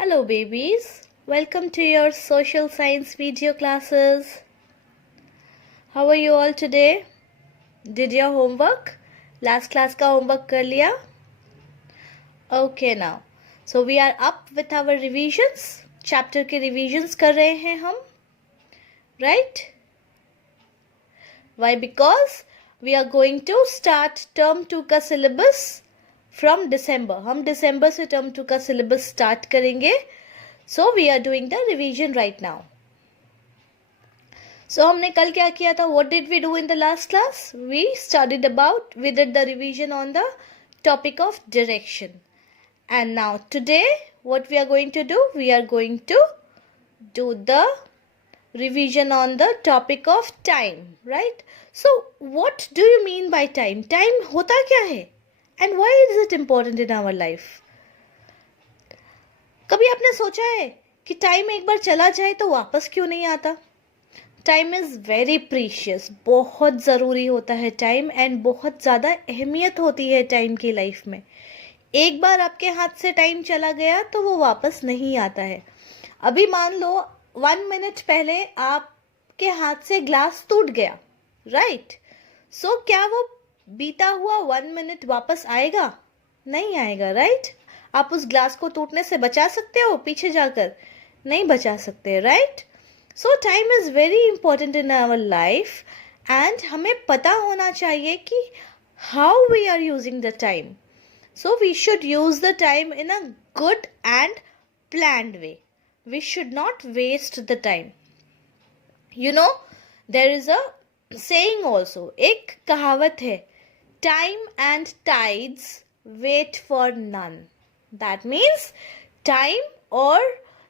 Hello babies, welcome to your social science video classes. How are you all today? Did your homework? Last class का homework कर लिया? Okay now. So we are up with our revisions. Chapter के revisions कर रहे हैं हम. Right? Why? Because we are going to start term 2 का syllabus from December. हम December से term 2 का syllabus start करेंगे. So we are doing the revision right now. So हमने कल क्या किया था? What did we do in the last class? We did the revision on the topic of direction. And now today what we are going to do? We are going to do the revision on the topic of time, right? So what do you mean by time? Time होता क्या है? And why is it important in our life? कभी आपने सोचा है कि time एक बार चला जाए तो वापस क्यों नहीं आता? टाइम इज़ वेरी प्रीशियस, बहुत ज़रूरी होता है टाइम, एंड बहुत ज़्यादा अहमियत होती है टाइम की लाइफ में. एक बार आपके हाथ से टाइम चला गया तो वो वापस नहीं आता है. अभी मान लो 1 मिनट पहले आपके हाथ से ग्लास टूट गया, राइट? सो क्या वो बीता हुआ 1 मिनट वापस आएगा? नहीं आएगा, राइट? आप उस ग्लास को टूटने से बचा सकते हो पीछे जाकर? नहीं बचा सकते, right? So time is very important in our life, and हमें पता होना चाहिए कि how we are using the time. So we should use the time in a good and planned way. We should not waste the time. You know, there is a saying also, एक कहावत है, time and tides wait for none. That means time और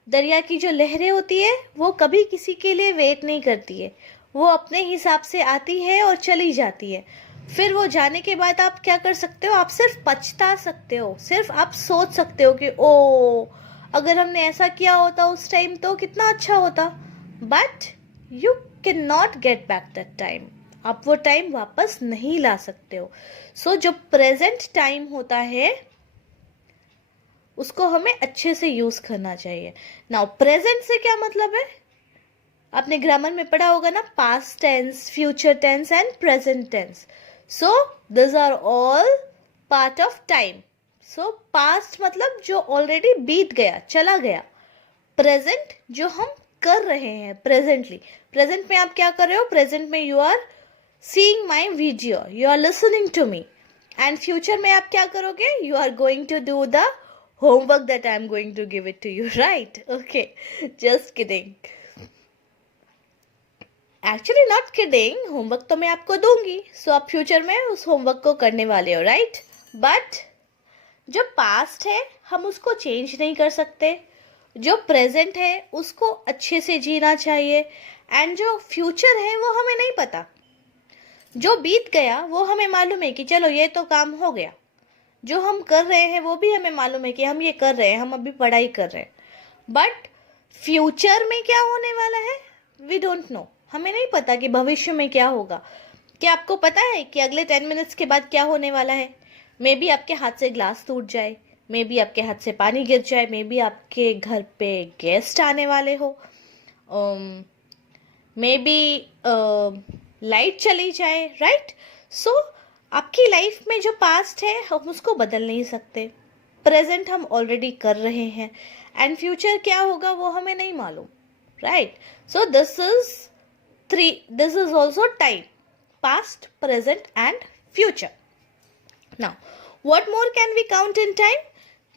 दरिया की जो लहरें होती है वो कभी किसी के लिए वेट नहीं करती है. वो अपने हिसाब से आती है और चली जाती है. फिर वो जाने के बाद आप क्या कर सकते हो? आप सिर्फ पछता सकते हो, सिर्फ आप सोच सकते हो कि ओ, अगर हमने ऐसा किया होता उस टाइम तो कितना अच्छा होता. But you can not get back that time. आप वो टाइम वापस नहीं ला सकते हो. सो जो प्रेजेंट टाइम होता है उसको हमें अच्छे से यूज करना चाहिए. नाउ प्रेजेंट से क्या मतलब है? आपने ग्रामर में पढ़ा होगा ना, past tense, future tense and present tense. So this are all part of time. So past मतलब जो ऑलरेडी बीत गया, चला गया. प्रेजेंट जो हम कर रहे हैं प्रेजेंटली. प्रेजेंट में आप क्या कर रहे हो? प्रेजेंट में you are seeing my video, you are listening to me. And future में आप क्या करोगे? You are going to do the homework that I'm going to give it to you, right? Okay, just kidding. Actually not kidding, homework तो मैं आपको दूंगी. So आप future में उस होमवर्क को करने वाले हो, right? But जो पास्ट है हम उसको चेंज नहीं कर सकते. जो प्रेजेंट है उसको अच्छे से जीना चाहिए. एंड जो फ्यूचर है वो हमें नहीं पता. जो बीत गया वो हमें मालूम है कि चलो ये तो काम हो गया. जो हम कर रहे हैं वो भी हमें मालूम है कि हम ये कर रहे हैं, हम अभी पढ़ाई कर रहे हैं. बट फ्यूचर में क्या होने वाला है वी डोंट नो. हमें नहीं पता कि भविष्य में क्या होगा. क्या आपको पता है कि अगले 10 मिनट्स के बाद क्या होने वाला है? मे बी आपके हाथ से ग्लास टूट जाए, मे बी आपके हाथ से पानी गिर जाए, मे बी आपके घर पे गेस्ट आने वाले हो, मे बी लाइट चली जाए, राइट? सो आपकी लाइफ में जो पास्ट है हम उसको बदल नहीं सकते. प्रेजेंट हम ऑलरेडी कर रहे हैं, एंड फ्यूचर क्या होगा वो हमें नहीं मालूम, right? So this is also time, past, present and future. Now what more can we count in time?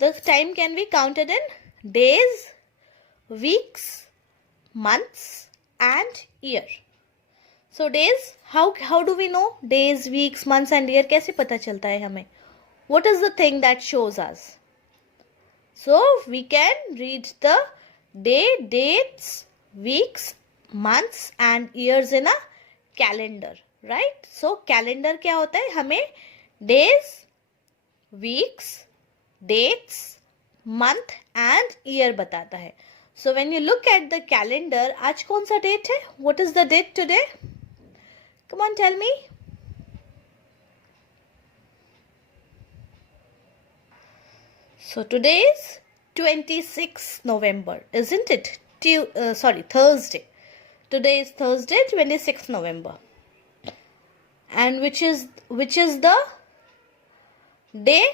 The time can be counted in days, weeks, months and year. So days, how do we know days, weeks, months and year? कैसे पता चलता है हमें? What is the thing that shows us? So we can read the day, dates, weeks, months and years in a calendar, right? So calendar क्या होता है? हमें days, weeks, dates, month and year बताता है. So when you look at the calendar, आज कौन सा date है? What is the date today? Come on, tell me. So today is 26th November, isn't it? Thursday. Today is Thursday, 26th November. And which is the day?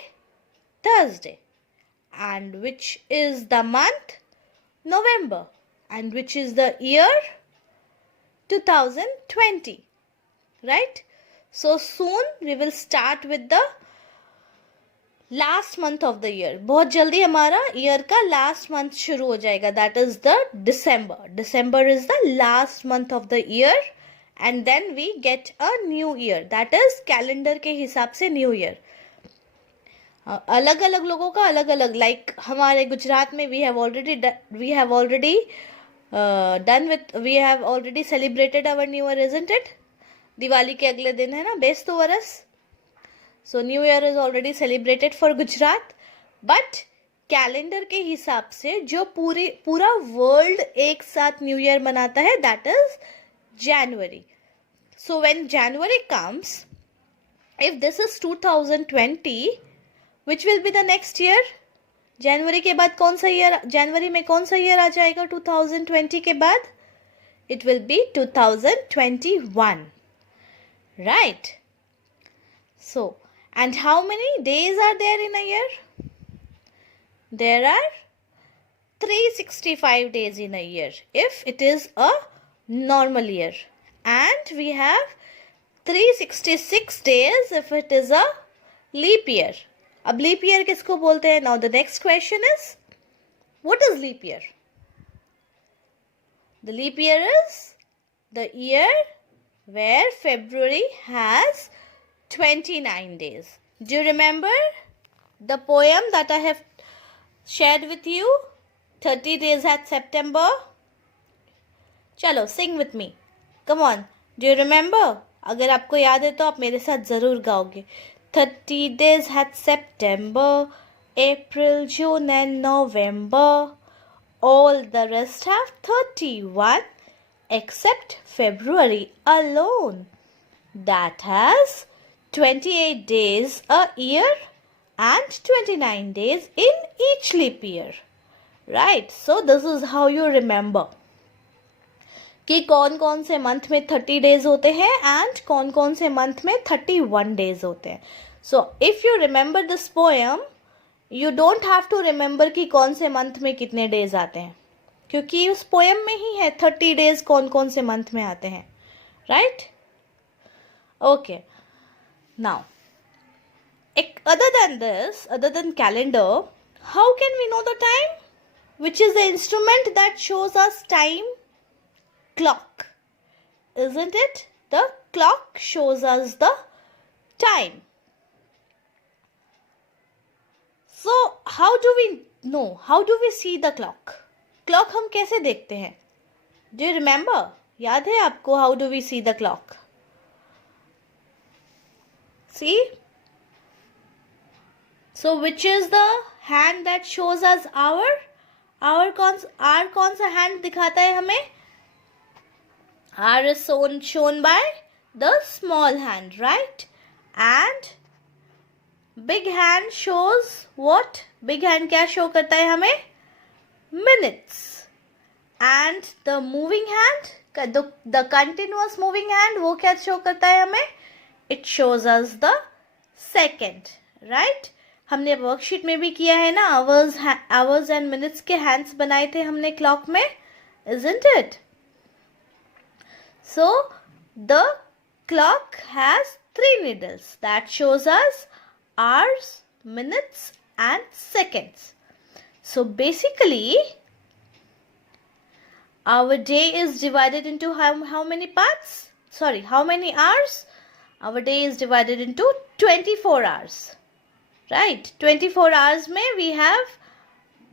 Thursday. And which is the month? November. And which is the year? 2020. Right? So soon we will start with the last month of the year. बहुत जल्दी हमारा year का last month शुरू हो जाएगा. That is the December. December is the last month of the year and then we get a new year. That is calendar के हिसाब से न्यू ईयर. अलग अलग लोगों का अलग अलग. लाइक हमारे गुजरात में we have already celebrated our new year, isn't it? Diwali के अगले दिन है ना बेस्तु वरस. So New Year is already celebrated for Gujarat, but calendar के हिसाब से जो पूरा वर्ल्ड एक साथ न्यू ईयर मनाता है, that is January. So when January comes, if this is 2020, which will be the next year? जनवरी के बाद कौन सा ईयर, जनवरी में कौन सा ईयर आ जाएगा 2020 के बाद? It will be 2021, right? So and how many days are there in a year? There are 365 days in a year if it is a normal year. And we have 366 days if it is a leap year. अब leap year किसको बोलते हैं? Now the next question is, what is leap year? The leap year is the year where February has 29 days. Do you remember the poem that I have shared with you? 30 days at September. चलो sing with me. Come on. Do you remember? अगर आपको याद है तो आप मेरे साथ ज़रूर गाओगे. 30 days had September, April, June and November. All the rest have 31 except February alone. That has 28 days a year and 29 days in each leap year. Right? So this is how you remember कि कौन कौन से month में 30 days होते हैं and कौन कौन से मंथ में 31 डेज होते हैं. So if you remember this poem, you don't have to remember कि कौन से मंथ में कितने डेज आते हैं, क्योंकि उस पोएम में ही है 30 डेज कौन कौन से मंथ में आते हैं. Right? Okay. Now, other than calendar, how can we know the time? Which is the instrument that shows us time? Clock. Isn't it? The clock shows us the time. So, how do we know? How do we see the clock? Clock हम कैसे देखते हैं? Do you remember? याद है आपको how do we see the clock? See? So which is the hand that shows us hour? Hour कौन सा hand दिखाता है हमें? Hour is shown by the small hand, right? And big hand shows what? Big hand क्या show करता है हमें? Minutes. And the moving hand, the continuous moving hand, वो क्या show करता है हमें? It shows us the second, right? हमने वर्कशीट में भी किया है ना, आवर्स एंड मिनट्स के हैंड्स बनाए थे हमने क्लॉक में, isn't it? So the clock has 3 needles that shows us hours, minutes and seconds. So basically our day is divided into how many parts? How many hours? Our day is divided into 24 hours. Right? 24 hours में we have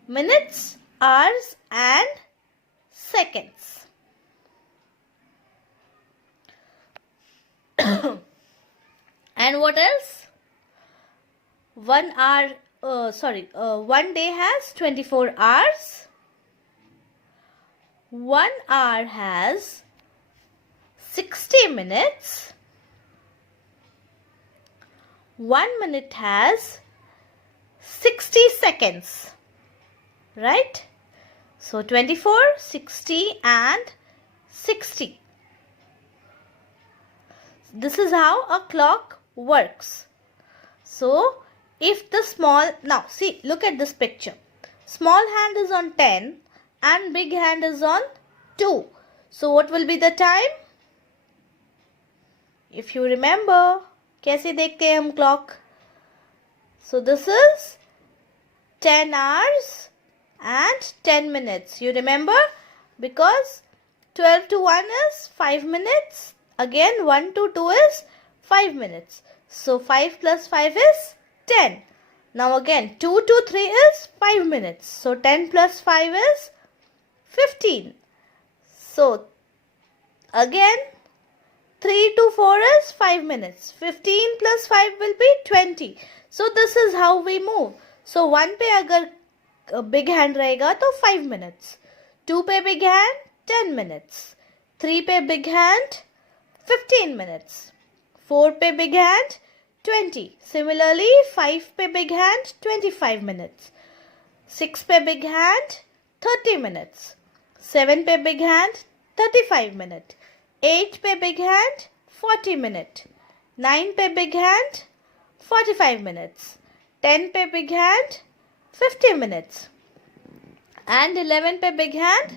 minutes, hours and seconds. And what else? One day has 24 hours. 1 hour has 60 minutes. 1 minute has 60 seconds. right? So 24, 60 and 60. This is how a clock works. So if the small, now see, look at this picture. Small hand is on 10 and big hand is on 2. So what will be the time? If you remember, कैसे देखते हैं हम clock? So this is 10 hours and 10 minutes. You remember? Because 12 to 1 is 5 minutes. Again 1 to 2 is 5 minutes. So 5 plus 5 is 10. Now again 2 to 3 is 5 minutes. So 10 plus 5 is 15. So again 3 to 4 is 5 minutes. 15 plus 5 will be 20. So this is how we move. So 1 पे अगर big hand रहेगा तो 5 minutes. 2 पे big hand 10 minutes. 3 पे big hand 15 minutes. 4 पे big hand 20. Similarly 5 पे big hand 25 minutes. 6 पे big hand 30 minutes. 7 पे big hand 35 minutes. 8 पे big hand 40 minutes. 9 पे big hand 45 minutes. 10 पे big hand 50 minutes. And 11 पे big hand,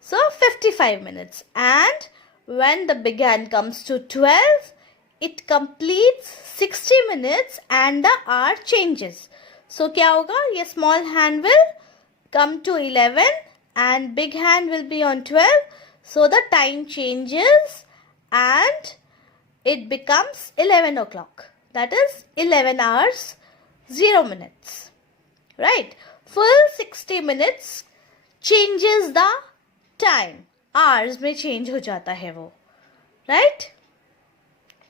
so 55 minutes. And when the big hand comes to 12, it completes 60 minutes and the hour changes. So क्या होगा? ये small hand will come to 11 and big hand will be on 12. So the time changes and it becomes 11 o'clock. That is 11 hours 0 minutes. Right? Full 60 minutes changes the time. Hours में change हो जाता है वो. Right?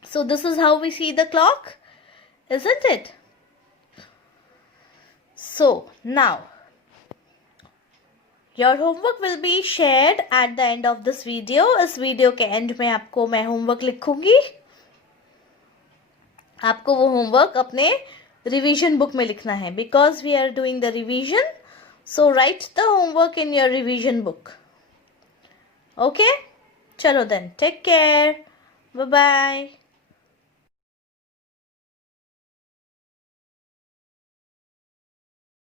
So this is how we see the clock, isn't it? So now your homework will be shared at the end of this video. इस video के and में आपको मैं होमवर्क लिखूंगी. आपको वो होमवर्क अपने रिवीजन बुक में लिखना है. Because we are doing the revision, so write the homework in your revision book. Okay? चलो then. Take care. Bye bye.